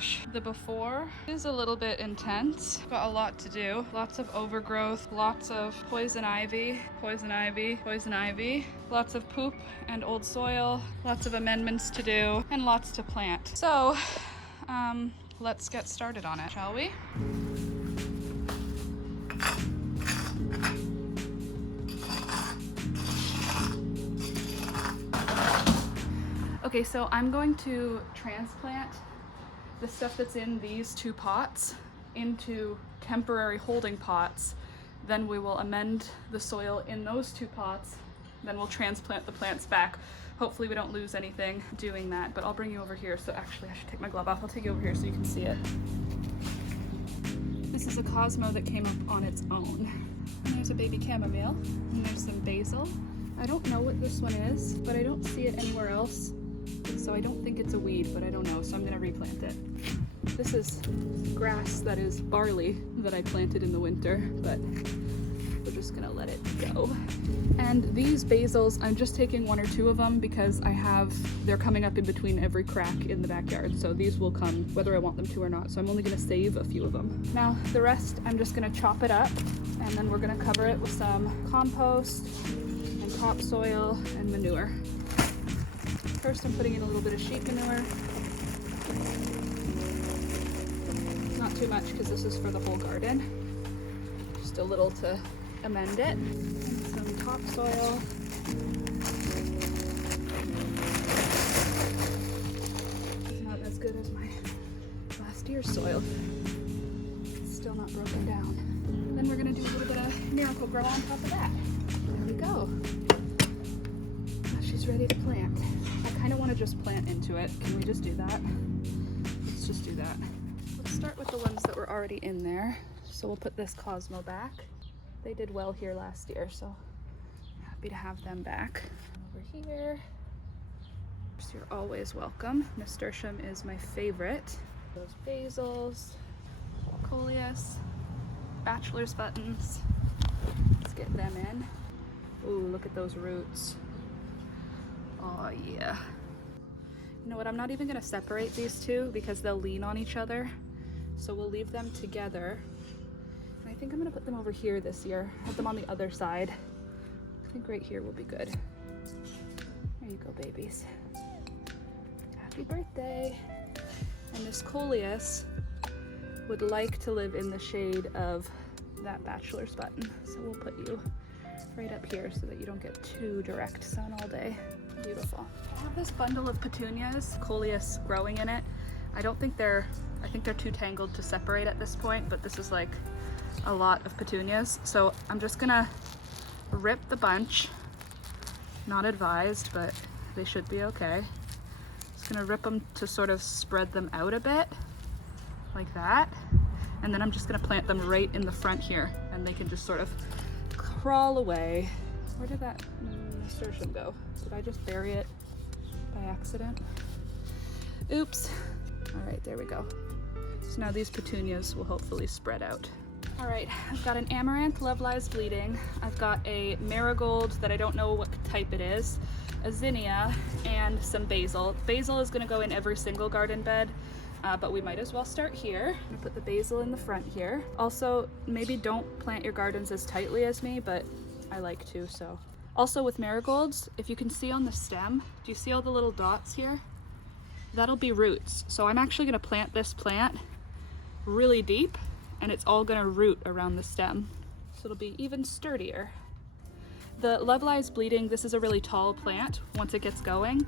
gosh. The before is a little bit intense. Got a lot to do. Lots of overgrowth, lots of poison ivy, poison ivy, poison ivy, lots of poop and old soil, lots of amendments to do, and lots to plant. So, let's get started on it, shall we? Okay, so I'm going to transplant the stuff that's in these two pots into temporary holding pots. Then we will amend the soil in those two pots. Then we'll transplant the plants back. Hopefully we don't lose anything doing that, but I'll bring you over here. So actually I should take my glove off. I'll take you over here so you can see it. This is a Cosmo that came up on its own. And there's a baby chamomile, and there's some basil. I don't know what this one is, but I don't see it anywhere else. So I don't think it's a weed, but I don't know, so I'm gonna replant it. This is grass that is barley that I planted in the winter, but we're just gonna let it go. And these basils, I'm just taking one or two of them because they're coming up in between every crack in the backyard. So these will come whether I want them to or not. So I'm only gonna save a few of them. Now the rest, I'm just gonna chop it up and then we're gonna cover it with some compost and topsoil and manure. First, I'm putting in a little bit of sheep manure. Not too much because this is for the whole garden. Just a little to amend it. And some topsoil. It's not as good as my last year's soil. It's still not broken down. Then we're gonna do a little bit of Miracle Grow on top of that. There we go. Now she's ready to plant. I kind of want to just plant into it. Can we just do that? Let's just do that. Let's start with the ones that were already in there. So we'll put this Cosmo back. They did well here last year, so happy to have them back. Over here. So you're always welcome. Nasturtium is my favorite. Those basils, coleus, bachelor's buttons. Let's get them in. Ooh, look at those roots. Oh yeah. You know what, I'm not even gonna separate these two because they'll lean on each other. So we'll leave them together. And I think I'm gonna put them over here this year. Put them on the other side. I think right here will be good. There you go, babies. Happy birthday. And this coleus would like to live in the shade of that bachelor's button. So we'll put you right up here so that you don't get too direct sun all day. Beautiful. I have this bundle of petunias, coleus growing in it. I think they're too tangled to separate at this point, but this is like a lot of petunias. So I'm just gonna rip the bunch. Not advised, but they should be okay. Just gonna rip them to sort of spread them out a bit, like that. And then I'm just gonna plant them right in the front here, and they can just sort of crawl away. Where did that nasturtium go? Did I just bury it by accident? Oops. All right, there we go. So now these petunias will hopefully spread out. All right, I've got an amaranth, Love Lies Bleeding. I've got a marigold that I don't know what type it is, a zinnia, and some basil. Basil is gonna go in every single garden bed, but we might as well start here. I'm gonna put the basil in the front here. Also, maybe don't plant your gardens as tightly as me, but I like to, so. Also with marigolds, if you can see on the stem, do you see all the little dots here? That'll be roots. So I'm actually gonna plant this plant really deep, and it's all gonna root around the stem. So it'll be even sturdier. The Love Lies Bleeding, this is a really tall plant once it gets going.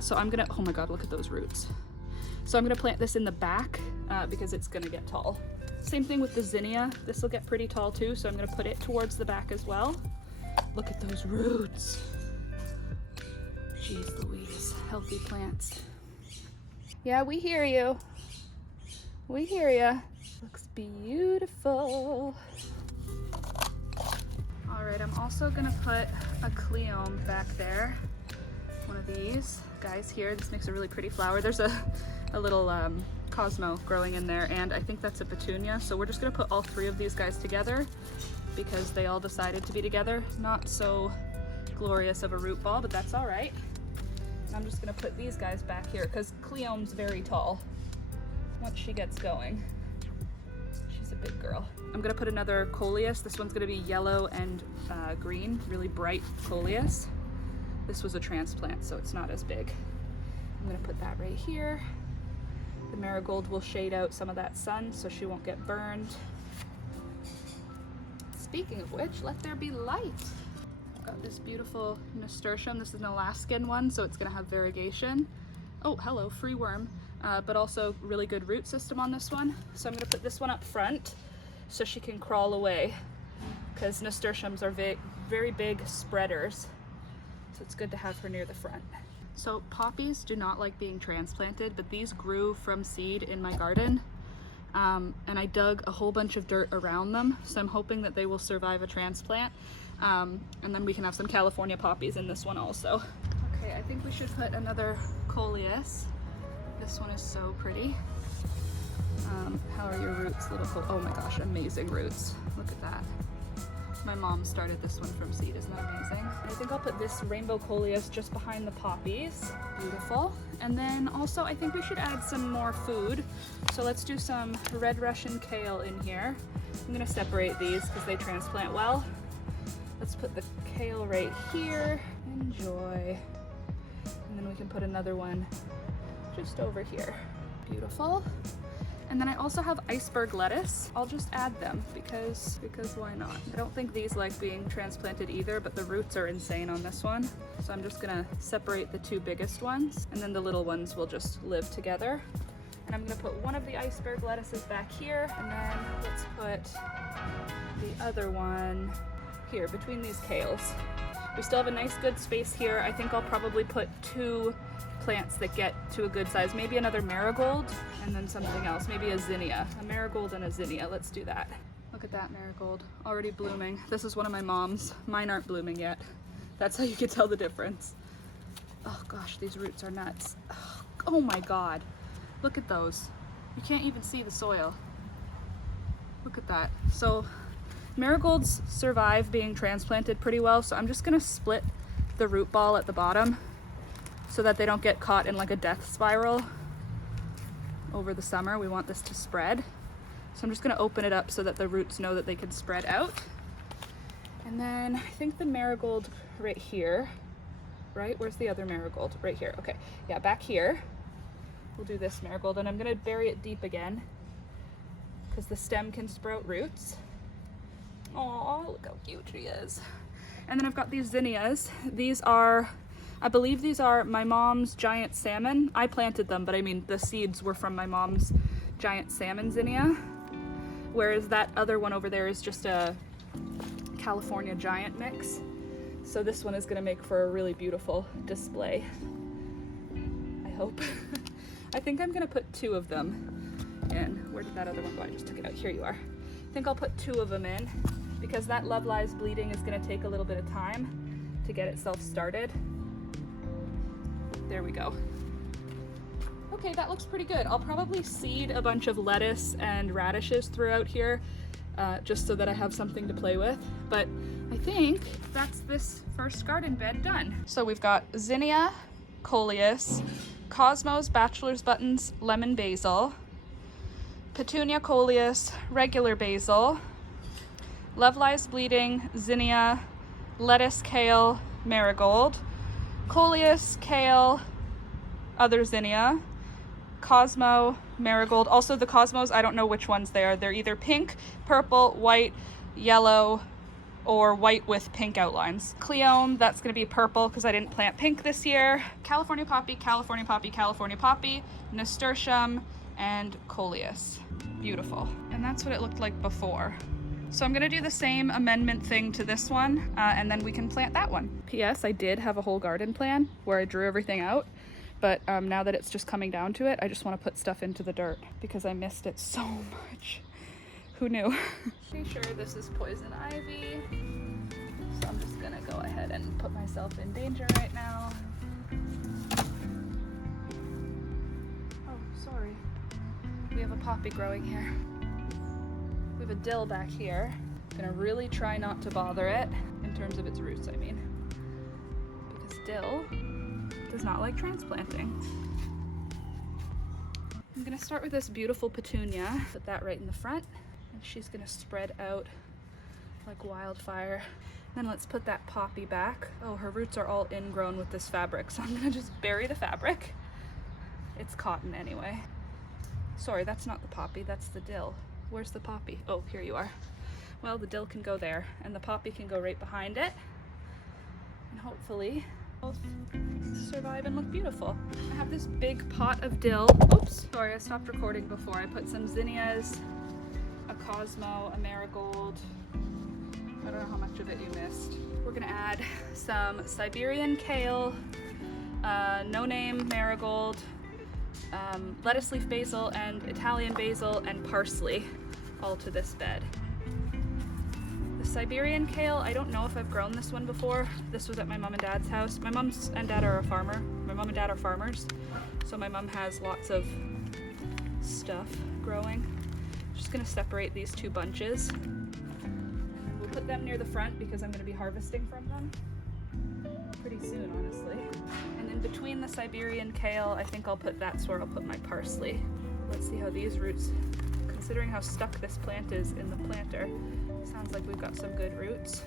So I'm gonna, oh my God, look at those roots. So I'm gonna plant this in the back because it's gonna get tall. Same thing with the zinnia. This will get pretty tall too, so I'm gonna put it towards the back as well. Look at those roots. Jeez Louise, healthy plants. Yeah, we hear you. We hear you. Looks beautiful. All right, I'm also gonna put a cleome back there. One of these guys here. This makes a really pretty flower. There's a little Cosmo growing in there, and I think that's a petunia. So we're just gonna put all three of these guys together because they all decided to be together. Not so glorious of a root ball, but that's all right. And I'm just gonna put these guys back here because cleome's very tall. once she gets going. She's a big girl. I'm gonna put another coleus. This one's gonna be yellow and green, really bright coleus. This was a transplant, so it's not as big. I'm gonna put that right here. The marigold will shade out some of that sun so she won't get burned. Speaking of which, let there be light. I've got this beautiful nasturtium. This is an Alaskan one, so it's gonna have variegation. Oh, hello, free worm. But also really good root system on this one. So I'm gonna put this one up front so she can crawl away, because nasturtiums are very big spreaders. So it's good to have her near the front. So poppies do not like being transplanted, but these grew from seed in my garden. And I dug a whole bunch of dirt around them. So I'm hoping that they will survive a transplant. And then we can have some California poppies in this one also. Okay, I think we should put another coleus. This one is so pretty. How are your roots, little oh my gosh, amazing roots. Look at that. My mom started this one from seed, isn't that amazing? I think I'll put this rainbow coleus just behind the poppies. Beautiful. And then also I think we should add some more food. So let's do some red Russian kale in here. I'm gonna separate these because they transplant well. Let's put the kale right here. Enjoy. And then we can put another one just over here. Beautiful. And then I also have iceberg lettuce. I'll just add them because why not? I don't think these like being transplanted either, but the roots are insane on this one. So I'm just gonna separate the two biggest ones, and then the little ones will just live together. And I'm gonna put one of the iceberg lettuces back here, and then let's put the other one here between these kales. We still have a nice good space here. I think I'll probably put two plants that get to a good size, maybe another marigold and then something else, maybe a zinnia, a marigold and a zinnia. Let's do that. Look at that marigold, already blooming. This is one of my mom's. Mine aren't blooming yet. That's how you can tell the difference. Oh gosh, these roots are nuts. Oh my God, look at those. You can't even see the soil. Look at that. So marigolds survive being transplanted pretty well, so I'm just gonna split the root ball at the bottom so that they don't get caught in like a death spiral over the summer. We want this to spread. So I'm just gonna open it up so that the roots know that they can spread out. And then I think the marigold right here, right? Where's the other marigold? Right here, okay. Yeah, back here. We'll do this marigold, and I'm gonna bury it deep again because the stem can sprout roots. Oh, look how cute she is. And then I've got these zinnias. These are, I believe these are my mom's giant salmon. I planted them, but I mean the seeds were from my mom's giant salmon zinnia. Whereas that other one over there is just a California giant mix. So this one is gonna make for a really beautiful display, I hope. I think I'm gonna put two of them in. Where did that other one go? I just took it out. Here you are. I think I'll put two of them in because that Love Lies Bleeding is gonna take a little bit of time to get itself started. There we go. Okay, that looks pretty good. I'll probably seed a bunch of lettuce and radishes throughout here just so that I have something to play with. But I think that's this first garden bed done. So we've got zinnia, coleus, Cosmos, bachelor's buttons, lemon basil, petunia coleus, regular basil, Love Lies Bleeding, zinnia, lettuce, kale, marigold, coleus, kale, other zinnia, Cosmo, marigold. Also the Cosmos, I don't know which ones they are. They're either pink, purple, white, yellow, or white with pink outlines. Cleome, that's gonna be purple because I didn't plant pink this year. California poppy, California poppy, California poppy, nasturtium, and coleus. Beautiful. And that's what it looked like before. So I'm gonna do the same amendment thing to this one, and then we can plant that one. P.S. I did have a whole garden plan where I drew everything out, but now that it's just coming down to it, I just wanna put stuff into the dirt because I missed it so much. Who knew? Pretty sure this is poison ivy, so I'm just gonna go ahead and put myself in danger right now. Oh, sorry. We have a poppy growing here. We have a dill back here. I'm gonna really try not to bother it, in terms of its roots, I mean. Because dill does not like transplanting. I'm gonna start with this beautiful petunia, put that right in the front, and she's gonna spread out like wildfire. Then let's put that poppy back. Oh, her roots are all ingrown with this fabric, so I'm gonna just bury the fabric. It's cotton anyway. Sorry, that's not the poppy, that's the dill. Where's the poppy? Oh, here you are. Well, the dill can go there, and the poppy can go right behind it. And hopefully, both survive and look beautiful. I have this big pot of dill. Oops, sorry, I stopped recording before. I put some zinnias, a cosmo, a marigold. I don't know how much of it you missed. We're gonna add some Siberian kale, no-name marigold, lettuce leaf basil, and Italian basil and parsley, all to this bed. The Siberian kale, I don't know if I've grown this one before. This was at my mom and dad's house. My mom and dad are farmers, so my mom has lots of stuff growing. Just gonna separate these two bunches. Put them near the front because I'm going to be harvesting from them pretty soon, honestly. And then between the Siberian kale, I think that's where I'll put my parsley. Let's see how these roots, considering how stuck this plant is in the planter, sounds like we've got some good roots.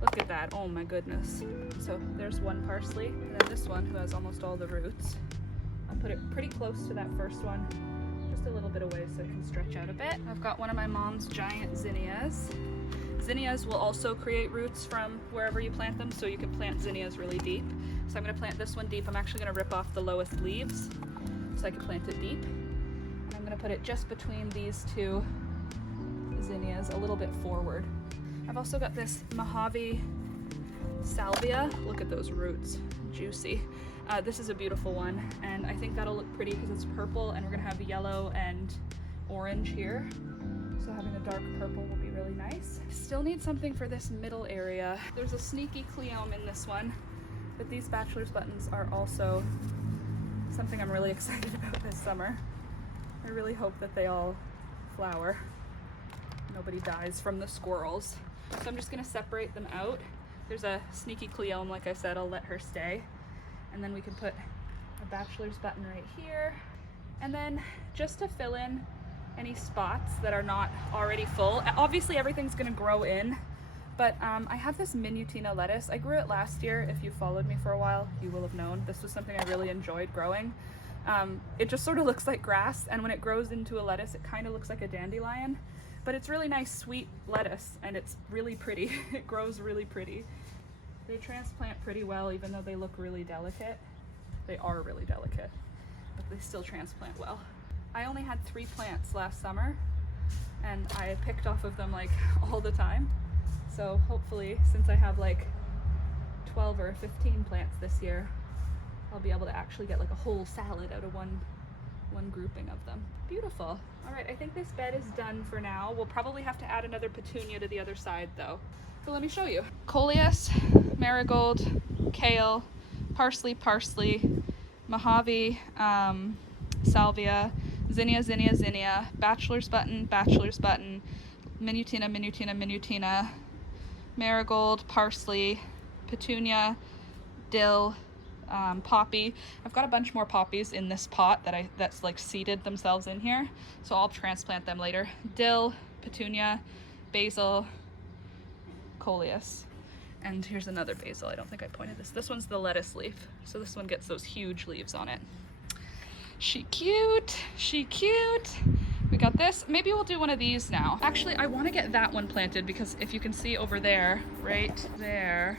Look at that, oh my goodness. So there's one parsley, and then this one who has almost all the roots. I'll put it pretty close to that first one, just a little bit away so it can stretch out a bit. I've got one of my mom's giant zinnias. Zinnias will also create roots from wherever you plant them, so you can plant zinnias really deep. So I'm going to plant this one deep. I'm actually going to rip off the lowest leaves so I can plant it deep. And I'm going to put it just between these two zinnias, a little bit forward. I've also got this Mojave salvia. Look at those roots, juicy. This is a beautiful one, and I think that'll look pretty because it's purple, and we're going to have yellow and orange here. So having a dark purple will be really nice. Still need something for this middle area. There's a sneaky cleome in this one, but these bachelor's buttons are also something I'm really excited about this summer. I really hope that they all flower. Nobody dies from the squirrels. So I'm just gonna separate them out. There's a sneaky cleome, like I said, I'll let her stay. And then we can put a bachelor's button right here. And then just to fill in any spots that are not already full. Obviously everything's gonna grow in, but I have this minutina lettuce. I grew it last year. If you followed me for a while, you will have known. This was something I really enjoyed growing. It just sort of looks like grass, and when it grows into a lettuce, it kind of looks like a dandelion, but it's really nice, sweet lettuce, and it's really pretty. It grows really pretty. They transplant pretty well, even though they look really delicate. They are really delicate, but they still transplant well. I only had 3 plants last summer, and I picked off of them like all the time. So hopefully, since I have like 12 or 15 plants this year, I'll be able to actually get like a whole salad out of one grouping of them. Beautiful. All right, I think this bed is done for now. We'll probably have to add another petunia to the other side though. So let me show you. Coleus, marigold, kale, parsley, Mojave, salvia, zinnia, bachelor's button, minutina, marigold, parsley, petunia, dill, poppy. I've got a bunch more poppies in this pot that's like seeded themselves in here, so I'll transplant them later. Dill, petunia, basil, coleus. And here's another basil. I don't think I pointed this. This one's the lettuce leaf, so this one gets those huge leaves on it. She cute. We got this. Maybe we'll do one of these now. Actually, I want to get that one planted because if you can see over there, right there,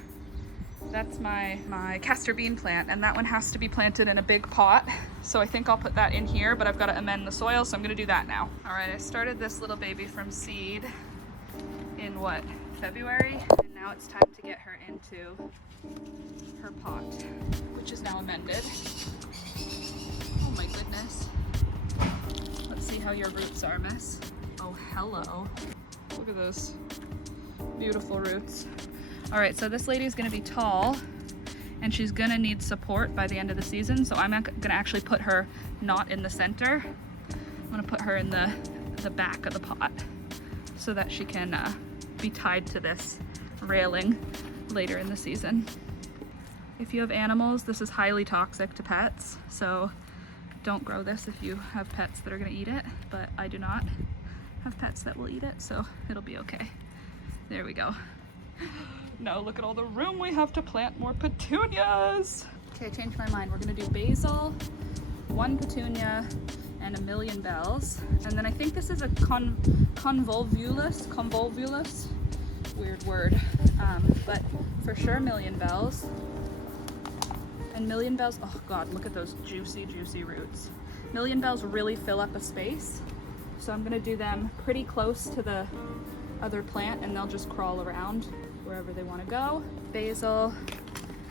that's my castor bean plant, and that one has to be planted in a big pot. So I think I'll put that in here, but I've got to amend the soil, so I'm gonna do that now. All right, I started this little baby from seed in what, February? And now it's time to get her into her pot, which is now amended. Oh my goodness. Let's see how your roots are, miss. Oh, hello. Look at those beautiful roots. All right, so this lady is gonna be tall and she's gonna need support by the end of the season. So I'm gonna actually put her not in the center. I'm gonna put her in the back of the pot so that she can be tied to this railing later in the season. If you have animals, this is highly toxic to pets. So Don't grow this if you have pets that are gonna eat it, but I do not have pets that will eat it, so it'll be okay. There we go. Now look at all the room we have to plant more petunias. Okay, I changed my mind. We're gonna do basil, 1 petunia, and 1,000,000 bells. And then I think this is a convolvulus, weird word, but for sure 1,000,000 bells. And 1,000,000 bells, oh God, look at those juicy, juicy roots. 1,000,000 bells really fill up a space. So I'm gonna do them pretty close to the other plant and they'll just crawl around wherever they wanna go. Basil,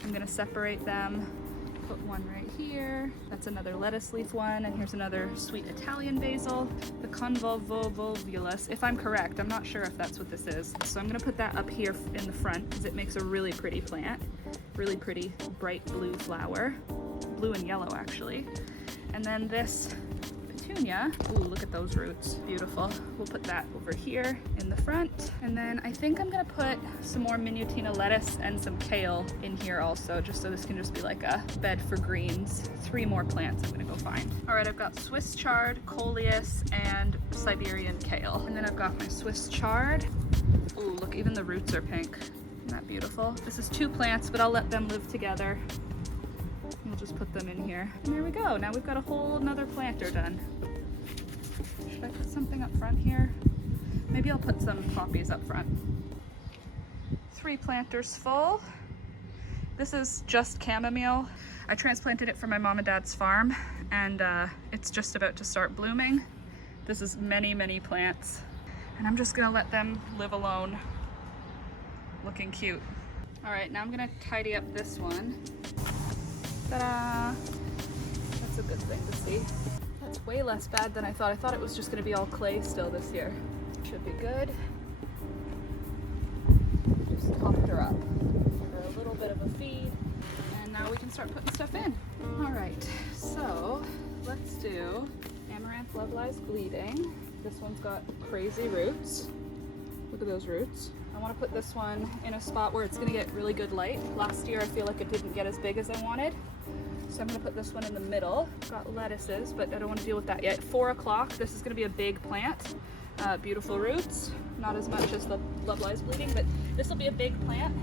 I'm gonna separate them. Put one right here. That's another lettuce leaf one, and here's another sweet Italian basil. The convolvulus, if I'm correct, I'm not sure if that's what this is. So I'm gonna put that up here in the front because it makes a really pretty plant. Really pretty bright blue flower. Blue and yellow actually. And then this petunia, ooh, look at those roots, beautiful. We'll put that over here in the front. And then I think I'm gonna put some more minutina lettuce and some kale in here also, just so this can just be like a bed for greens. 3 more plants I'm gonna go find. All right, I've got Swiss chard, coleus, and Siberian kale. And then I've got my Swiss chard. Ooh, look, even the roots are pink. Isn't that beautiful? This is 2 plants, but I'll let them live together. We'll just put them in here. And there we go. Now we've got a whole nother planter done. Should I put something up front here? Maybe I'll put some poppies up front. 3 planters full. This is just chamomile. I transplanted it from my mom and dad's farm, and it's just about to start blooming. This is many, many plants. And I'm just gonna let them live alone. Looking cute. All right, now I'm gonna tidy up this one. Ta-da! That's a good thing to see. That's way less bad than I thought. I thought it was just gonna be all clay still this year. Should be good. Just topped her up. Give her a little bit of a feed, and now we can start putting stuff in. All right, so let's do Amaranth Love Lies Bleeding. This one's got crazy roots. Look at those roots. I want to put this one in a spot where it's going to get really good light. Last year I feel like it didn't get as big as I wanted. So I'm going to put this one in the middle. Got lettuces, but I don't want to deal with that yet. 4 o'clock, this is going to be a big plant. Beautiful roots, not as much as the Love Lies Bleeding, but this will be a big plant.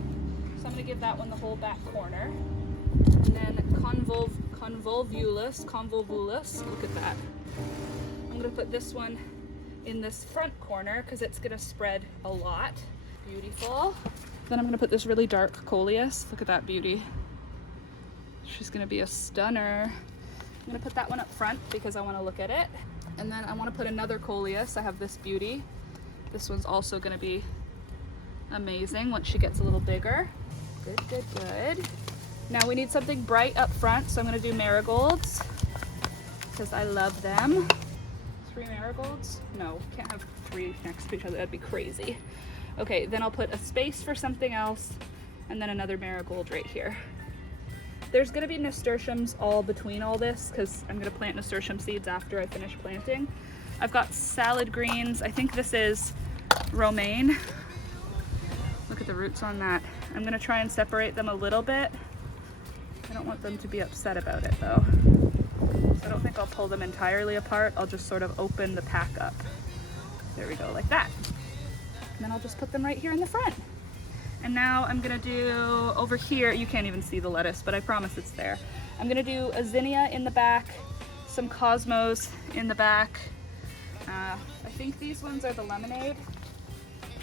So I'm going to give that one the whole back corner. And then convolvulus, look at that. I'm going to put this one in this front corner because it's going to spread a lot. Beautiful. Then I'm going to put this really dark coleus. Look at that beauty. She's going to be a stunner. I'm going to put that one up front because I want to look at it. And then I want to put another coleus. I have this beauty. This one's also going to be amazing once she gets a little bigger. Good, good, good. Now we need something bright up front, so I'm going to do marigolds because I love them. 3 marigolds? No, can't have 3 next to each other. That'd be crazy. Okay, then I'll put a space for something else and then another marigold right here. There's gonna be nasturtiums all between all this because I'm gonna plant nasturtium seeds after I finish planting. I've got salad greens. I think this is romaine. Look at the roots on that. I'm gonna try and separate them a little bit. I don't want them to be upset about it though. So I don't think I'll pull them entirely apart. I'll just sort of open the pack up. There we go, like that. And then I'll just put them right here in the front. And now I'm gonna do over here, you can't even see the lettuce, but I promise it's there. I'm gonna do a zinnia in the back, some cosmos in the back. I think these ones are the lemonade,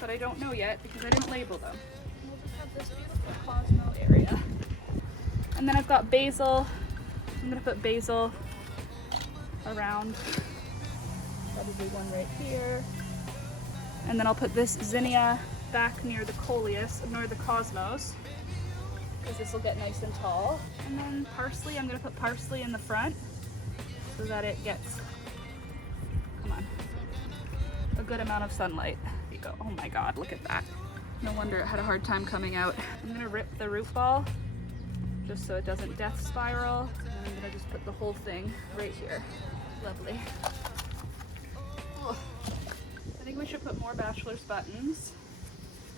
but I don't know yet because I didn't label them. We'll just have this beautiful cosmo area. And then I've got basil. I'm gonna put basil around, probably one right here. And then I'll put this zinnia back near the coleus, near the cosmos, because this will get nice and tall. And then parsley, I'm gonna put parsley in the front so that it gets, come on, a good amount of sunlight. There you go. Oh my God, look at that. No wonder it had a hard time coming out. I'm gonna rip the root ball just so it doesn't death spiral. And I'm gonna just put the whole thing right here. Lovely. Oh. I think we should put more bachelor's buttons.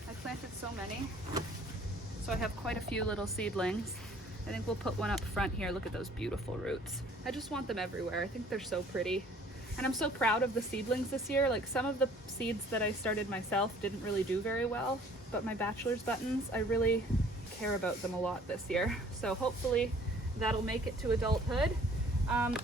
I planted so many, so I have quite a few little seedlings. I think we'll put one up front here. Look at those beautiful roots. I just want them everywhere. I think they're so pretty. And I'm so proud of the seedlings this year. Like some of the seeds that I started myself didn't really do very well, but my bachelor's buttons, I really care about them a lot this year. So hopefully that'll make it to adulthood.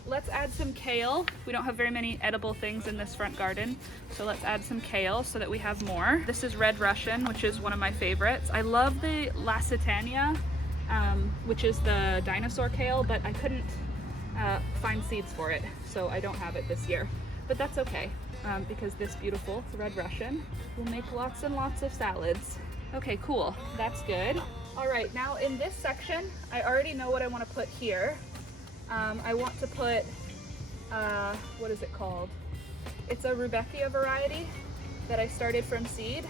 Let's add some kale. We don't have very many edible things in this front garden, so let's add some kale so that we have more. This is red Russian, which is one of my favorites. I love the lasitania, which is the dinosaur kale, but I couldn't find seeds for it, so I don't have it this year. But that's okay, because this beautiful red Russian will make lots and lots of salads. Okay, cool, that's good. All right, now in this section, I already know what I want to put here. I want to put, what is it called? It's a Rudbeckia variety that I started from seed,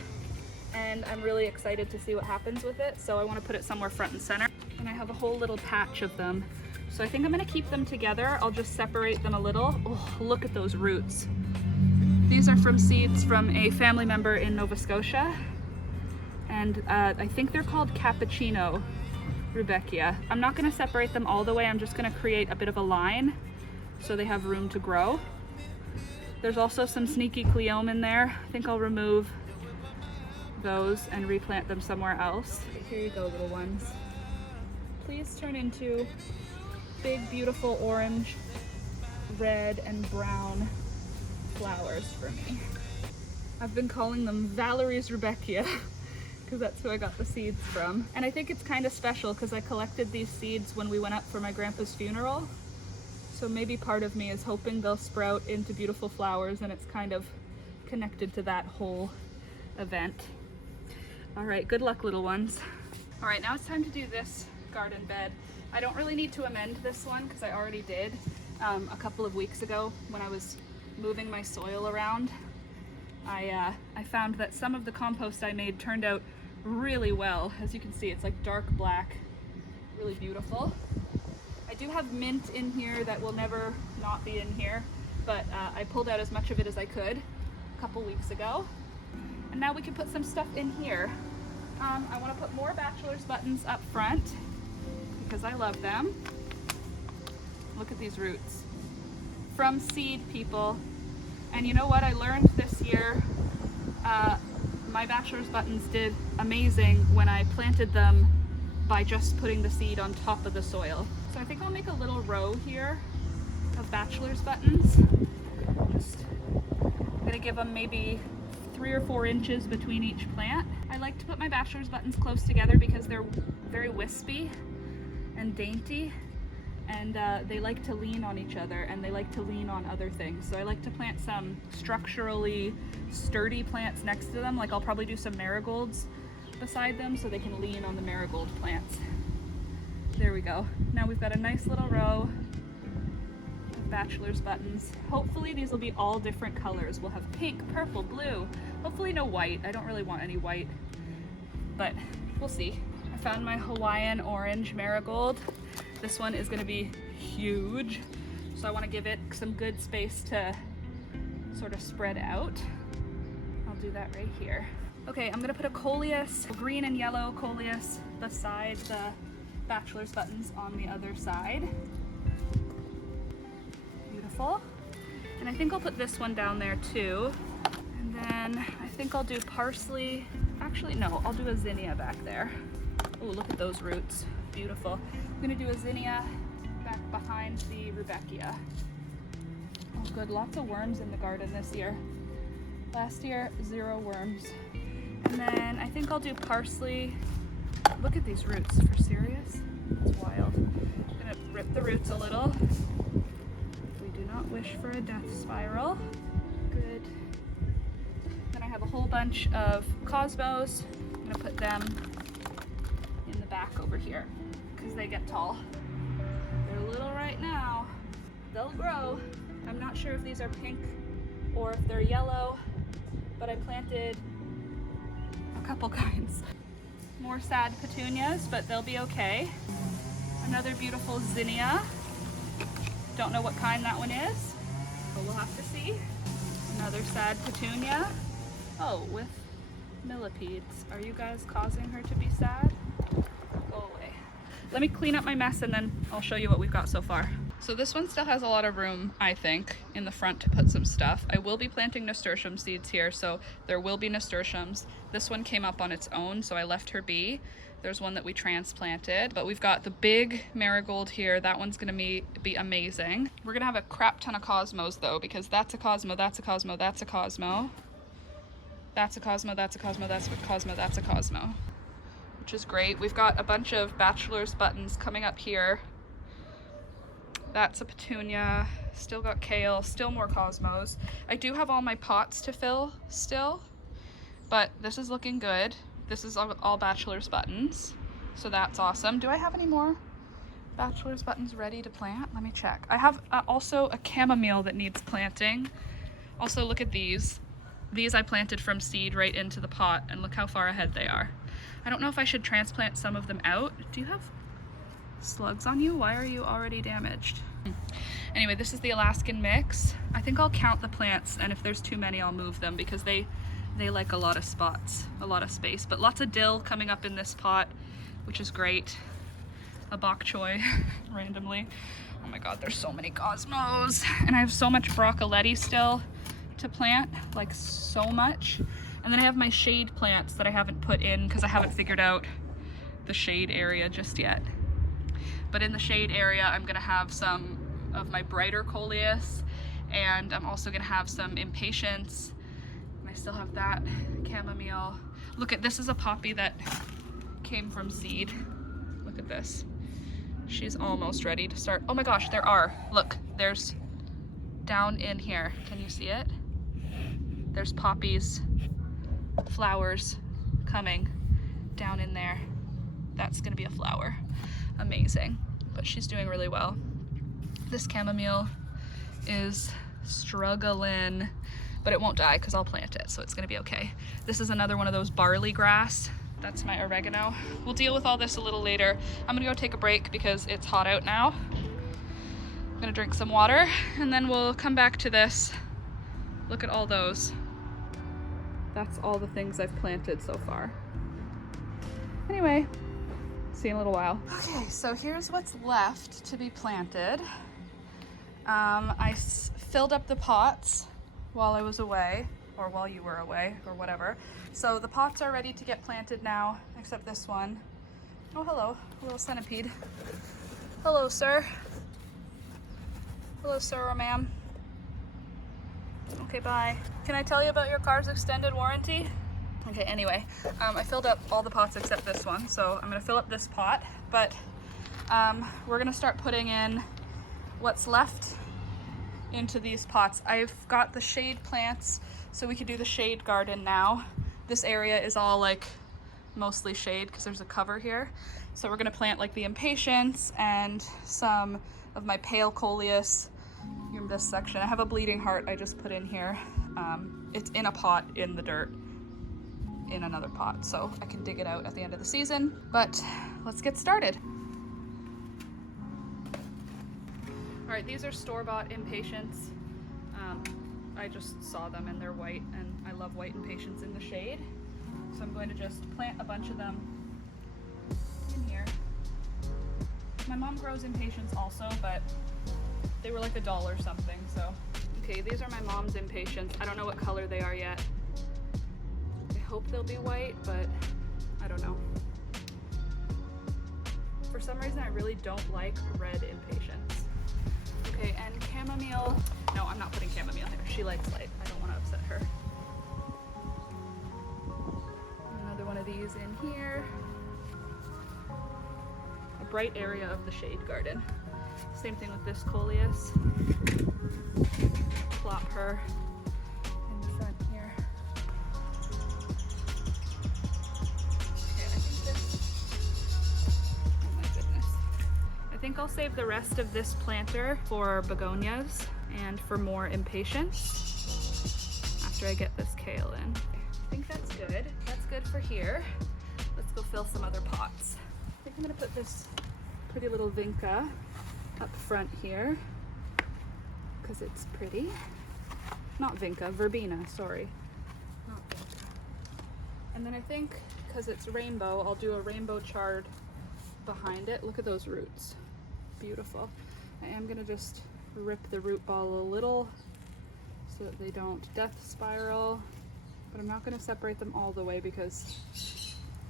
and I'm really excited to see what happens with it. So I want to put it somewhere front and center. And I have a whole little patch of them. So I think I'm going to keep them together. I'll just separate them a little. Oh, look at those roots. These are from seeds from a family member in Nova Scotia. And I think they're called cappuccino Rudbeckia. I'm not going to separate them all the way. I'm just going to create a bit of a line so they have room to grow. There's also some sneaky cleome in there. I think I'll remove those and replant them somewhere else. Here you go, little ones. Please turn into big, beautiful orange, red, and brown flowers for me. I've been calling them Valerie's Rudbeckia because that's who I got the seeds from. And I think it's kind of special because I collected these seeds when we went up for my grandpa's funeral. So maybe part of me is hoping they'll sprout into beautiful flowers, and it's kind of connected to that whole event. All right, good luck, little ones. All right, now it's time to do this garden bed. I don't really need to amend this one because I already did a couple of weeks ago when I was moving my soil around. I found that some of the compost I made turned out really well. As you can see, it's like dark black, really beautiful. I do have mint in here that will never not be in here, but I pulled out as much of it as I could a couple weeks ago. And now we can put some stuff in here. I want to put more bachelor's buttons up front because I love them. Look at these roots. From seed, people. And you know what I learned this year? My bachelor's buttons did amazing when I planted them by just putting the seed on top of the soil. So I think I'll make a little row here of bachelor's buttons. I'm gonna give them maybe 3 or 4 inches between each plant. I like to put my bachelor's buttons close together because they're very wispy and dainty, and they like to lean on each other, and they like to lean on other things. So I like to plant some structurally sturdy plants next to them. Like I'll probably do some marigolds beside them so they can lean on the marigold plants. There we go. Now we've got a nice little row of bachelor's buttons. Hopefully these will be all different colors. We'll have pink, purple, blue. Hopefully no white. I don't really want any white, but we'll see. I found my Hawaiian orange marigold. This one is going to be huge, so I want to give it some good space to sort of spread out. I'll do that right here. Okay, I'm going to put a coleus, a green and yellow coleus, beside the bachelor's buttons on the other side. Beautiful. And I think I'll put this one down there too. And then I think I'll do parsley. Actually, no, I'll do a zinnia back there. Oh, look at those roots. Beautiful. I'm gonna do a zinnia back behind the Rudbeckia. Oh good, lots of worms in the garden this year. Last year, 0 worms. And then I think I'll do parsley. Look at these roots, for serious? It's wild. I'm gonna rip the roots a little. We do not wish for a death spiral. Good. Then I have a whole bunch of cosmos. I'm gonna put them in the back over here because they get tall. They're little right now. They'll grow. I'm not sure if these are pink or if they're yellow, but I planted a couple kinds. More sad petunias, but they'll be okay. Another beautiful zinnia. Don't know what kind that one is, but we'll have to see. Another sad petunia. Oh, with millipedes. Are you guys causing her to be sad? Go away. let me clean up my mess and then I'll show you what we've got so far. So this one still has a lot of room, I think, in the front to put some stuff. I will be planting nasturtium seeds here, so there will be nasturtiums. This one came up on its own, so I left her be. There's one that we transplanted, but we've got the big marigold here. That one's gonna be amazing. We're gonna have a crap ton of cosmos though, because that's a cosmo, that's a cosmo, that's a cosmo. That's a cosmo, that's a cosmo, that's a cosmo, that's a cosmo. Which is great. We've got a bunch of bachelor's buttons coming up here. That's a petunia, still got kale, still more cosmos. I do have all my pots to fill still, but this is looking good. This is all bachelor's buttons, so that's awesome. Do I have any more bachelor's buttons ready to plant? Let me check. I have also a chamomile that needs planting. Also, look at these. These I planted from seed right into the pot, and look how far ahead they are. I don't know if I should transplant some of them out. Do you have slugs on you? Why are you already damaged? Anyway, this is the Alaskan mix. I think I'll count the plants, and if there's too many, I'll move them because they like a lot of spots, a lot of space. But lots of dill coming up in this pot, which is great. A bok choy randomly. Oh my god, there's so many cosmos. And I have so much broccoletti still to plant, like so much. And then I have my shade plants that I haven't put in because I haven't figured out the shade area just yet. But in the shade area, I'm gonna have some of my brighter coleus, and I'm also gonna have some impatiens. And I still have that chamomile. Look at this, is a poppy that came from seed. Look at this. She's almost ready to start. Oh my gosh, there are. Look, there's down in here. Can you see it? There's poppies, flowers coming down in there. That's gonna be a flower. Amazing. But she's doing really well. This chamomile is struggling, but it won't die because I'll plant it, so it's gonna be okay. This is another one of those barley grass. That's my oregano. We'll deal with all this a little later. I'm gonna go take a break because it's hot out now. I'm gonna drink some water and then we'll come back to this. Look at all those. That's all the things I've planted so far. Anyway, see you in a little while. Okay, so here's what's left to be planted. I filled up the pots while I was away, or while you were away, or whatever. So the pots are ready to get planted now, except this one. Oh, hello, a little centipede. Hello, sir. Hello, sir or ma'am. Okay, bye. Can I tell you about your car's extended warranty? Okay, anyway, I filled up all the pots except this one, so I'm gonna fill up this pot, but we're gonna start putting in what's left into these pots. I've got the shade plants, so we could do the shade garden now. This area is all like mostly shade because there's a cover here. So we're gonna plant like the impatiens and some of my pale coleus in this section. I have a bleeding heart I just put in here. It's in a pot in the dirt, in another pot, so I can dig it out at the end of the season. But let's get started. All right, these are store-bought impatiens. I just saw them and they're white, and I love white impatiens in the shade. So I'm going to just plant a bunch of them in here. My mom grows impatiens also, but they were like $1 something, so. Okay, these are my mom's impatiens. I don't know what color they are yet. I hope they'll be white, but I don't know. For some reason, I really don't like red impatiens. Okay, and chamomile. No, I'm not putting chamomile here. She likes light. I don't want to upset her. Another one of these in here. A bright area of the shade garden. Same thing with this coleus. Plop her in the front here. Okay, I think this, oh my goodness. I think I'll save the rest of this planter for begonias and for more impatiens after I get this kale in. I think that's good. That's good for here. Let's go fill some other pots. I think I'm gonna put this pretty little vinca up front here because it's pretty. Not vinca, verbena, sorry. Not vinca. And then I think because it's rainbow, I'll do a rainbow chard behind it. Look at those roots. Beautiful. I am gonna just rip the root ball a little so that they don't death spiral, but I'm not gonna separate them all the way because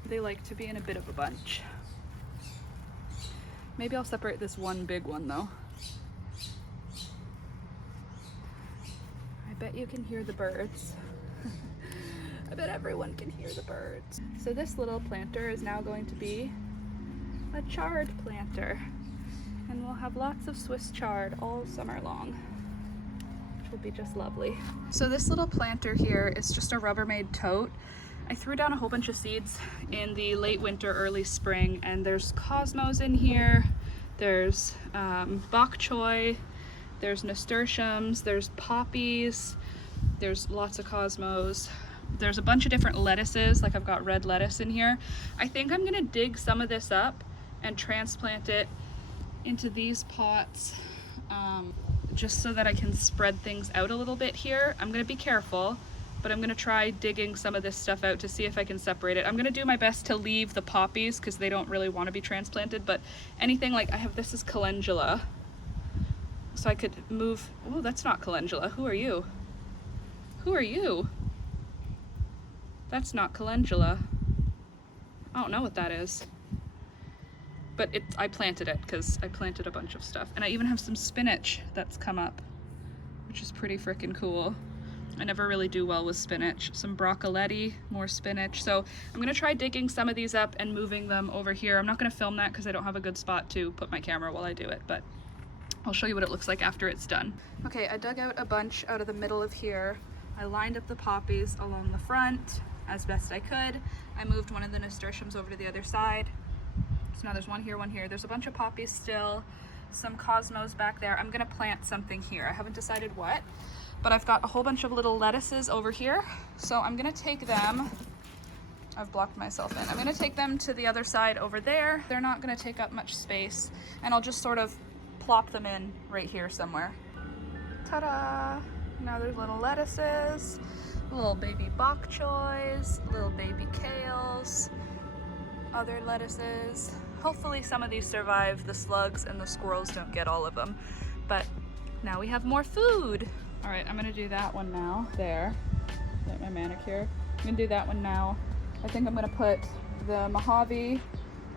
they like to be in a bit of a bunch. Maybe I'll separate this one big one though. I bet you can hear the birds. I bet everyone can hear the birds. So this little planter is now going to be a chard planter, and we'll have lots of Swiss chard all summer long, which will be just lovely. So this little planter here is just a Rubbermaid tote. I threw down a whole bunch of seeds in the late winter, early spring, and there's cosmos in here, there's bok choy, there's nasturtiums, there's poppies, there's lots of cosmos. There's a bunch of different lettuces, like I've got red lettuce in here. I think I'm gonna dig some of this up and transplant it into these pots, just so that I can spread things out a little bit here. I'm gonna be careful, but I'm gonna try digging some of this stuff out to see if I can separate it. I'm gonna do my best to leave the poppies because they don't really want to be transplanted, but anything like, I have, this is calendula, so I could move. Oh, that's not calendula. Who are you? Who are you? That's not calendula. I don't know what that is. But I planted it because I planted a bunch of stuff. And I even have some spinach that's come up, which is pretty freaking cool. I never really do well with spinach. Some broccoletti, more spinach. So I'm gonna try digging some of these up and moving them over here. I'm not gonna film that because I don't have a good spot to put my camera while I do it, but I'll show you what it looks like after it's done. Okay, I dug out a bunch out of the middle of here. I lined up the poppies along the front as best I could. I moved one of the nasturtiums over to the other side. So now there's one here, one here. There's a bunch of poppies still, some cosmos back there. I'm gonna plant something here. I haven't decided what, but I've got a whole bunch of little lettuces over here. So I'm gonna take them, I've blocked myself in. I'm gonna take them to the other side over there. They're not gonna take up much space, and I'll just sort of plop them in right here somewhere. Ta-da! Now there's little lettuces, little baby bok choys, little baby kales, other lettuces. Hopefully some of these survive. The slugs and the squirrels don't get all of them. But now we have more food. All right, I'm gonna do that one now. There, get my manicure. I'm gonna do that one now. I think I'm gonna put the Mojave.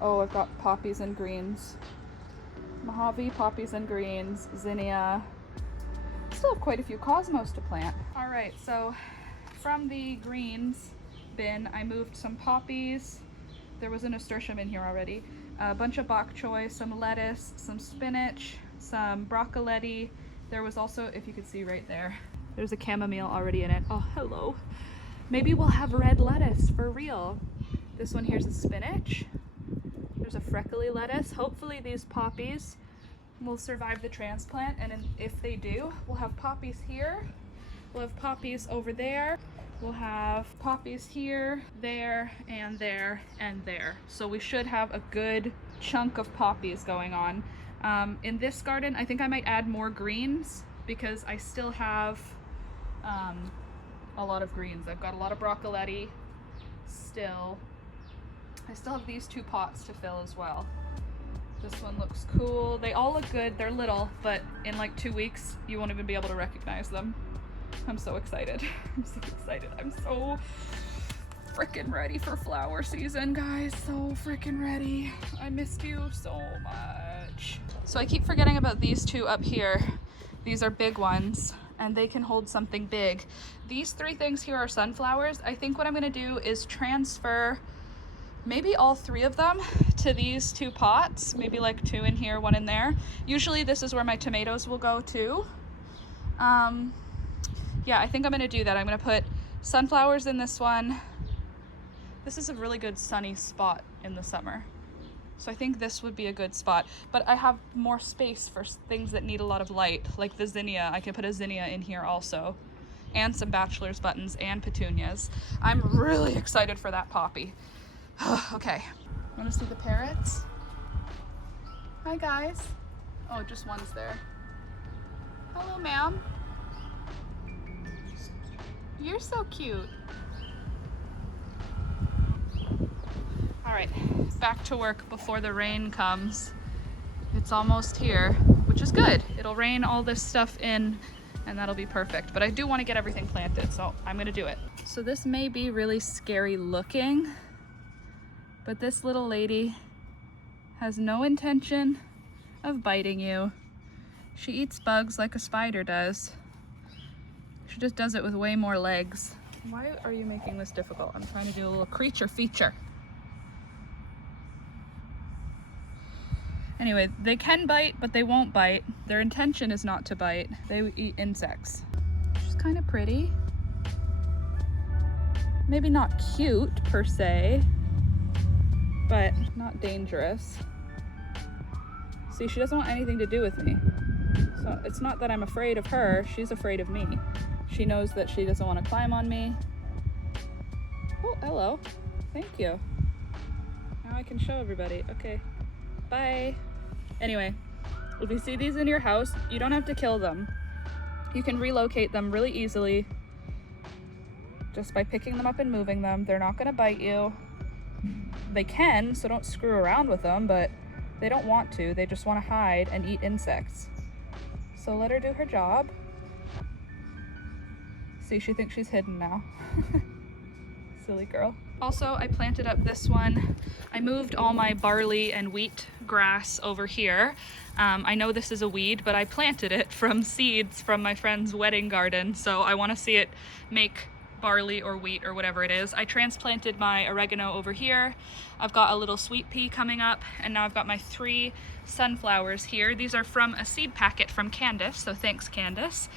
Oh, I've got poppies and greens. Mojave, poppies and greens, zinnia. Still have quite a few cosmos to plant. All right, so from the greens bin, I moved some poppies. There was a nasturtium in here already. A bunch of bok choy, some lettuce, some spinach, some broccoletti. There was also, if you could see right there, there's a chamomile already in it. Oh, hello. Maybe we'll have red lettuce for real. This one here's a spinach. There's a freckly lettuce. Hopefully these poppies will survive the transplant, and if they do, we'll have poppies here. We'll have poppies over there. We'll have poppies here, there, and there, and there. So we should have a good chunk of poppies going on. In this garden, I think I might add more greens because I still have a lot of greens. I've got a lot of broccoletti still. I still have these two pots to fill as well. This one looks cool. They all look good. They're little, but in like 2 weeks, you won't even be able to recognize them. I'm so excited. I'm so excited. I'm so freaking ready for flower season, guys. So freaking ready. I missed you so much. So I keep forgetting about these two up here. These are big ones, and they can hold something big. These three things here are sunflowers. I think what I'm gonna do is transfer maybe all three of them to these two pots. Maybe like two in here, one in there. Usually this is where my tomatoes will go too. Yeah, I think I'm gonna do that. I'm gonna put sunflowers in this one. This is a really good sunny spot in the summer. So I think this would be a good spot, but I have more space for things that need a lot of light, like the zinnia. I can put a zinnia in here also, and some bachelor's buttons and petunias. I'm really excited for that poppy. Okay, wanna see the parrots? Hi guys. Oh, just one's there. Hello, ma'am. You're so cute. All right, back to work before the rain comes. It's almost here, which is good. It'll rain all this stuff in and that'll be perfect. But I do want to get everything planted, so I'm gonna do it. So this may be really scary looking, but this little lady has no intention of biting you. She eats bugs like a spider does. She just does it with way more legs. Why are you making this difficult? I'm trying to do a little creature feature. Anyway, they can bite, but they won't bite. Their intention is not to bite. They eat insects. She's kind of pretty. Maybe not cute per se, but not dangerous. See, she doesn't want anything to do with me. So it's not that I'm afraid of her, she's afraid of me. She knows that she doesn't want to climb on me. Oh, hello. Thank you. Now I can show everybody. Okay, bye. Anyway, if you see these in your house, you don't have to kill them. You can relocate them really easily just by picking them up and moving them. They're not gonna bite you. They can, so don't screw around with them, but they don't want to. They just want to hide and eat insects. So let her do her job. See, she thinks she's hidden now. Silly girl. Also, I planted up this one. I moved all my barley and wheat grass over here. I know this is a weed, but I planted it from seeds from my friend's wedding garden, so I want to see it make barley or wheat or whatever it is. I transplanted my oregano over here. I've got a little sweet pea coming up, and now I've got my 3 sunflowers here. These are from a seed packet from Candace, so thanks, Candace.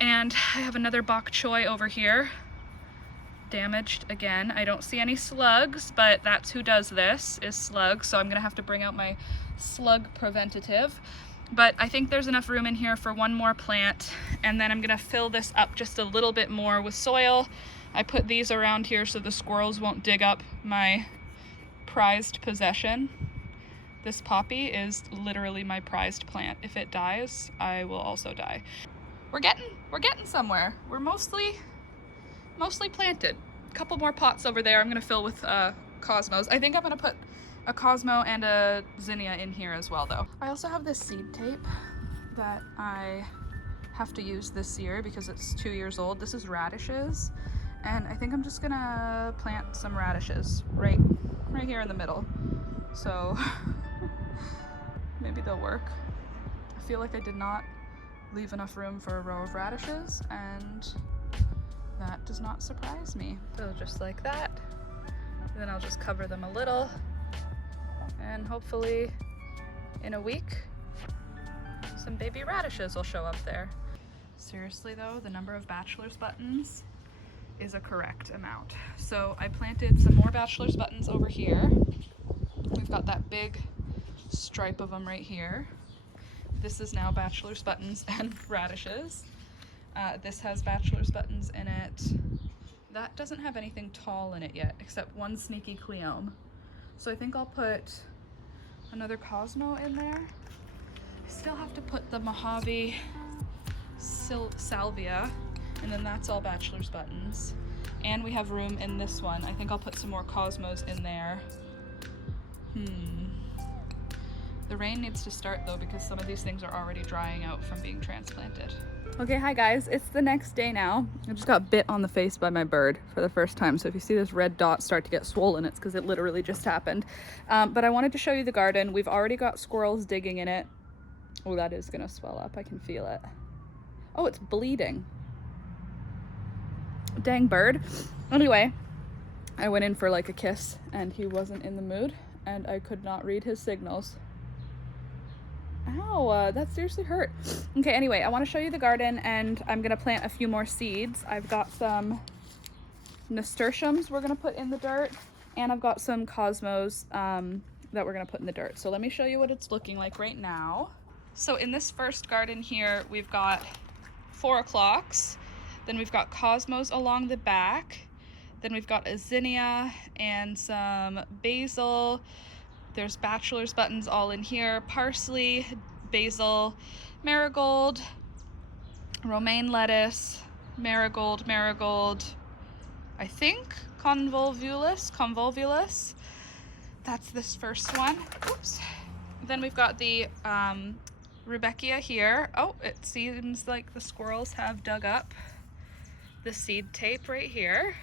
And I have another bok choy over here, damaged again. I don't see any slugs, but that's who does this, is slugs, so I'm gonna have to bring out my slug preventative. But I think there's enough room in here for one more plant, and then I'm gonna fill this up just a little bit more with soil. I put these around here so the squirrels won't dig up my prized possession. This poppy is literally my prized plant. If it dies, I will also die. We're getting somewhere. We're mostly planted. A couple more pots over there I'm gonna fill with cosmos. I think I'm gonna put a cosmo and a zinnia in here as well though. I also have this seed tape that I have to use this year because it's 2 years old. This is radishes, and I think I'm just gonna plant some radishes right here in the middle. So maybe they'll work. I feel like I did not leave enough room for a row of radishes, and that does not surprise me. So just like that, and then I'll just cover them a little, and hopefully in a week some baby radishes will show up there. Seriously though, the number of bachelor's buttons is a correct amount. So I planted some more bachelor's buttons over here. We've got that big stripe of them right here. This is now bachelor's buttons and radishes. This has bachelor's buttons in it. That doesn't have anything tall in it yet, except one sneaky cleome. So I think I'll put another cosmo in there. I still have to put the Mojave salvia, and then that's all bachelor's buttons. And we have room in this one. I think I'll put some more cosmos in there. The rain needs to start though, because some of these things are already drying out from being transplanted. Okay, hi guys, it's the next day now. I just got bit on the face by my bird for the first time, so if you see this red dot start to get swollen, it's because it literally just happened. But I wanted to show you the garden. We've already got squirrels digging in it. Oh, that is gonna swell up, I can feel it. Oh, it's bleeding. Dang bird. Anyway, I went in for like a kiss and he wasn't in the mood, and I could not read his signals. Ow, that seriously hurt. Okay, anyway, I want to show you the garden, and I'm gonna plant a few more seeds. I've got some nasturtiums we're gonna put in the dirt, and I've got some cosmos that we're gonna put in the dirt. So let me show you what it's looking like right now. So in this first garden here, we've got 4 o'clocks, then we've got cosmos along the back, then we've got a zinnia and some basil. There's bachelor's buttons all in here, parsley, basil, marigold, romaine lettuce, marigold, I think convolvulus, that's this first one. Oops. Then we've got the Rudbeckia here. Oh, it seems like the squirrels have dug up the seed tape right here.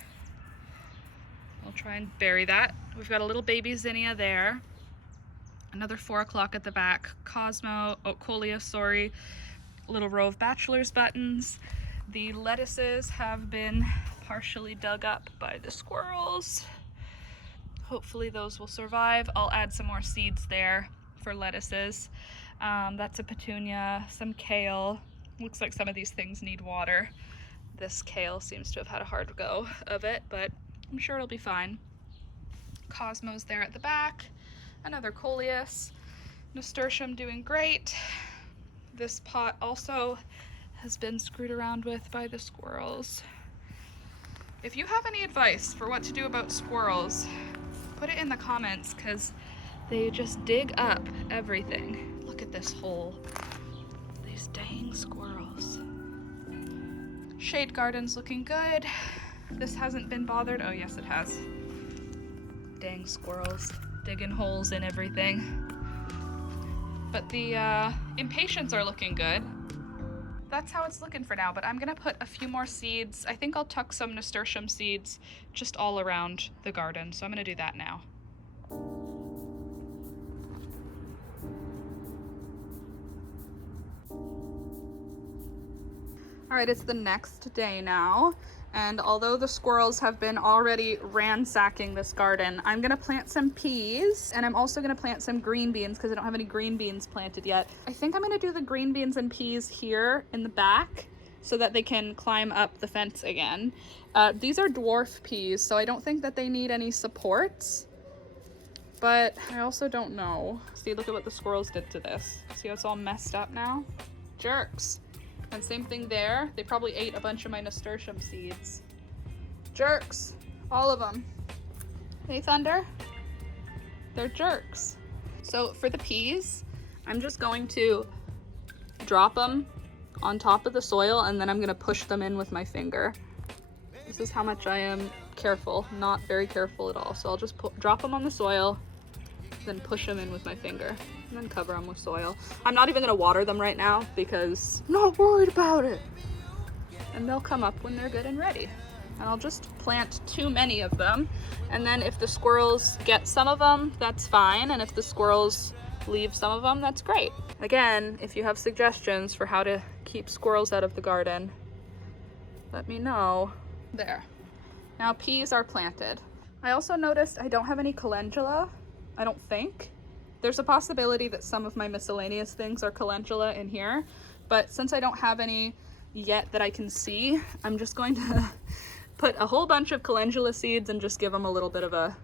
I'll try and bury that. We've got a little baby zinnia there. Another 4 o'clock at the back. Coleus, sorry. A little row of bachelor's buttons. The lettuces have been partially dug up by the squirrels. Hopefully those will survive. I'll add some more seeds there for lettuces. That's a petunia, some kale. Looks like some of these things need water. This kale seems to have had a hard go of it, but I'm sure it'll be fine. Cosmo's there at the back. Another coleus. Nasturtium doing great. This pot also has been screwed around with by the squirrels. If you have any advice for what to do about squirrels, put it in the comments, because they just dig up everything. Look at this hole. These dang squirrels. Shade garden's looking good. This hasn't been bothered. Oh yes, it has. Dang squirrels, digging holes in everything. But the impatiens are looking good. That's how it's looking for now, but I'm gonna put a few more seeds. I think I'll tuck some nasturtium seeds just all around the garden, so I'm gonna do that now. All right, it's the next day now, and although the squirrels have been already ransacking this garden, I'm gonna plant some peas, and I'm also gonna plant some green beans because I don't have any green beans planted yet. I think I'm gonna do the green beans and peas here in the back so that they can climb up the fence again. These are dwarf peas, so I don't think that they need any supports, but I also don't know. See, look at what the squirrels did to this. See how it's all messed up now? Jerks. And same thing there. They probably ate a bunch of my nasturtium seeds. Jerks. All of them. Hey, Thunder? They're jerks. So for the peas, I'm just going to drop them on top of the soil, and then I'm gonna push them in with my finger. This is how much I am careful. Not very careful at all. So I'll just drop them on the soil, then push them in with my finger, and then cover them with soil. I'm not even gonna water them right now because I'm not worried about it. And they'll come up when they're good and ready. And I'll just plant too many of them. And then if the squirrels get some of them, that's fine. And if the squirrels leave some of them, that's great. Again, if you have suggestions for how to keep squirrels out of the garden, let me know. There. Now peas are planted. I also noticed I don't have any calendula. I don't think. There's a possibility that some of my miscellaneous things are calendula in here, but since I don't have any yet that I can see, I'm just going to put a whole bunch of calendula seeds and just give them a little bit of a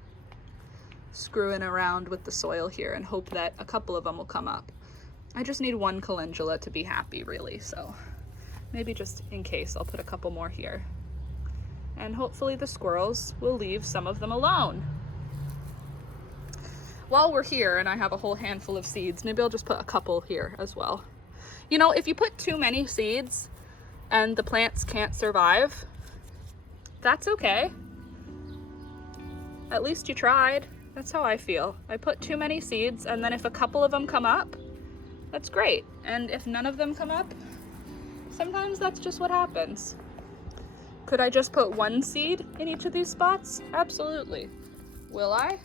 screwing around with the soil here and hope that a couple of them will come up. I just need one calendula to be happy, really, so maybe just in case I'll put a couple more here. And hopefully the squirrels will leave some of them alone. While we're here and I have a whole handful of seeds, maybe I'll just put a couple here as well. You know, if you put too many seeds and the plants can't survive, that's okay. At least you tried. That's how I feel. I put too many seeds, and then if a couple of them come up, that's great. And if none of them come up, sometimes that's just what happens. Could I just put one seed in each of these spots? Absolutely. Will I?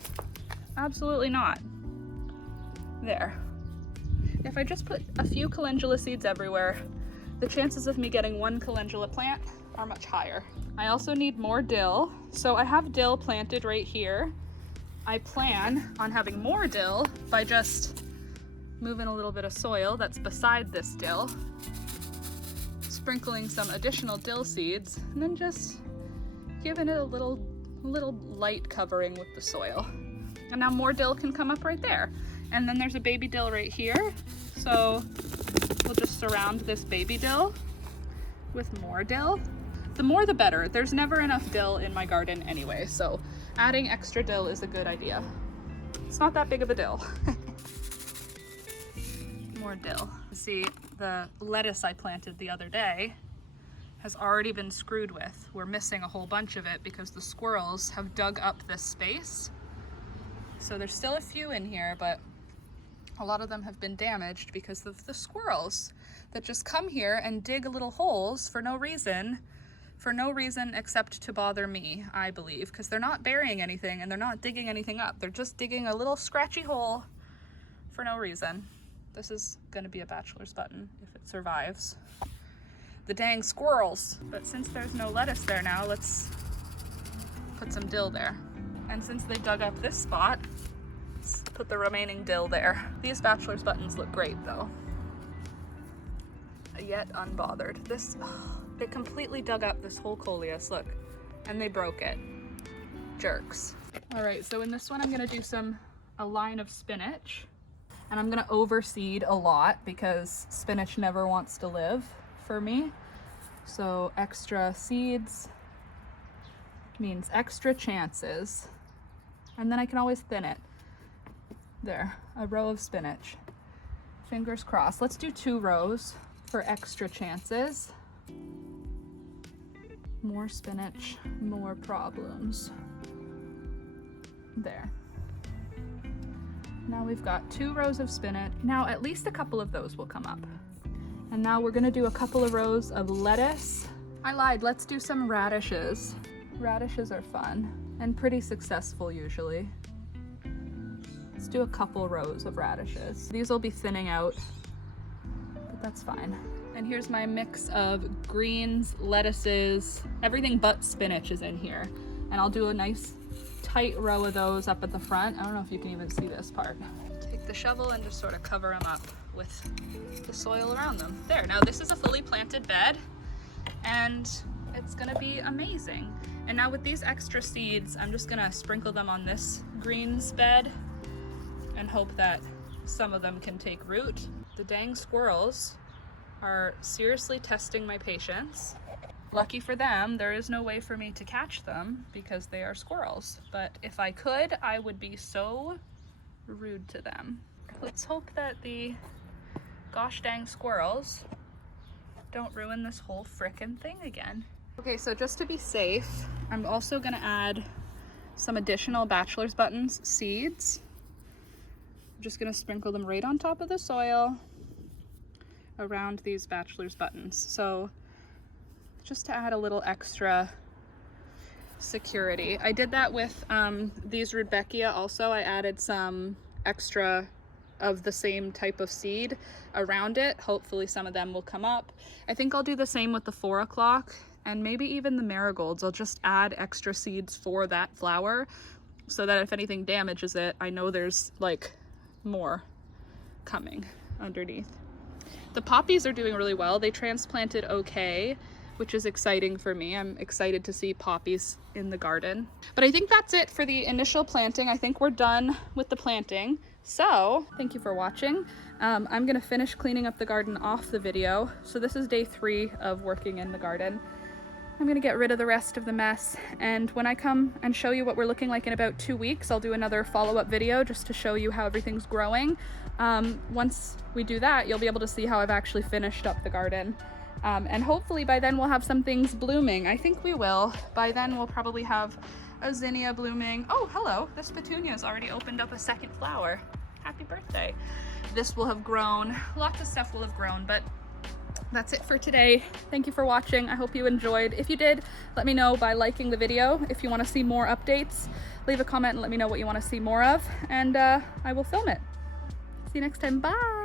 Absolutely not. There. If I just put a few calendula seeds everywhere, the chances of me getting one calendula plant are much higher. I also need more dill. So I have dill planted right here. I plan on having more dill by just moving a little bit of soil that's beside this dill, sprinkling some additional dill seeds, and then just giving it a little light covering with the soil. And now more dill can come up right there. And then there's a baby dill right here. So we'll just surround this baby dill with more dill. The more the better. There's never enough dill in my garden anyway, so adding extra dill is a good idea. It's not that big of a dill. More dill. See, the lettuce I planted the other day has already been screwed with. We're missing a whole bunch of it because the squirrels have dug up this space. So there's still a few in here, but a lot of them have been damaged because of the squirrels that just come here and dig little holes for no reason except to bother me, I believe, because they're not burying anything and they're not digging anything up. They're just digging a little scratchy hole for no reason. This is gonna be a bachelor's button if it survives. The dang squirrels. But since there's no lettuce there now, let's put some dill there. And since they dug up this spot, let's put the remaining dill there. These bachelor's buttons look great though. Yet unbothered. They completely dug up this whole coleus, look, and they broke it. Jerks. All right, so in this one I'm gonna do a line of spinach, and I'm gonna overseed a lot because spinach never wants to live for me. So extra seeds means extra chances. And then I can always thin it. There, a row of spinach. Fingers crossed. Let's do 2 rows for extra chances. More spinach, more problems. There. Now we've got 2 rows of spinach. Now at least a couple of those will come up. And now we're gonna do a couple of rows of lettuce. I lied, let's do some radishes. Radishes are fun and pretty successful usually. Let's do a couple rows of radishes. These will be thinning out, but that's fine. And here's my mix of greens, lettuces, everything but spinach is in here. And I'll do a nice tight row of those up at the front. I don't know if you can even see this part. Take the shovel and just sort of cover them up with the soil around them. There, now this is a fully planted bed and it's gonna be amazing. And now with these extra seeds, I'm just gonna sprinkle them on this greens bed and hope that some of them can take root. The dang squirrels are seriously testing my patience. Lucky for them, there is no way for me to catch them because they are squirrels. But if I could, I would be so rude to them. Let's hope that the gosh dang squirrels don't ruin this whole frickin' thing again. Okay, so just to be safe, I'm also gonna add some additional bachelor's buttons seeds. I'm just gonna sprinkle them right on top of the soil around these bachelor's buttons. So just to add a little extra security. I did that with these Rudbeckia also. I added some extra of the same type of seed around it. Hopefully some of them will come up. I think I'll do the same with the 4 o'clock and maybe even the marigolds. I'll just add extra seeds for that flower so that if anything damages it, I know there's like more coming underneath. The poppies are doing really well. They transplanted okay, which is exciting for me. I'm excited to see poppies in the garden. But I think that's it for the initial planting. I think we're done with the planting. So thank you for watching. I'm gonna finish cleaning up the garden off the video. So this is day 3 of working in the garden. I'm gonna get rid of the rest of the mess. And when I come and show you what we're looking like in about 2 weeks, I'll do another follow-up video just to show you how everything's growing. Once we do that, you'll be able to see how I've actually finished up the garden. And hopefully by then we'll have some things blooming. I think we will. By then we'll probably have a zinnia blooming. Oh, hello, this petunia's already opened up a second flower. Happy birthday. This will have grown. Lots of stuff will have grown, but that's it for today. Thank you for watching. I hope you enjoyed. If you did, let me know by liking the video. If you want to see more updates, leave a comment and let me know what you want to see more of, and I will film it. See you next time. Bye.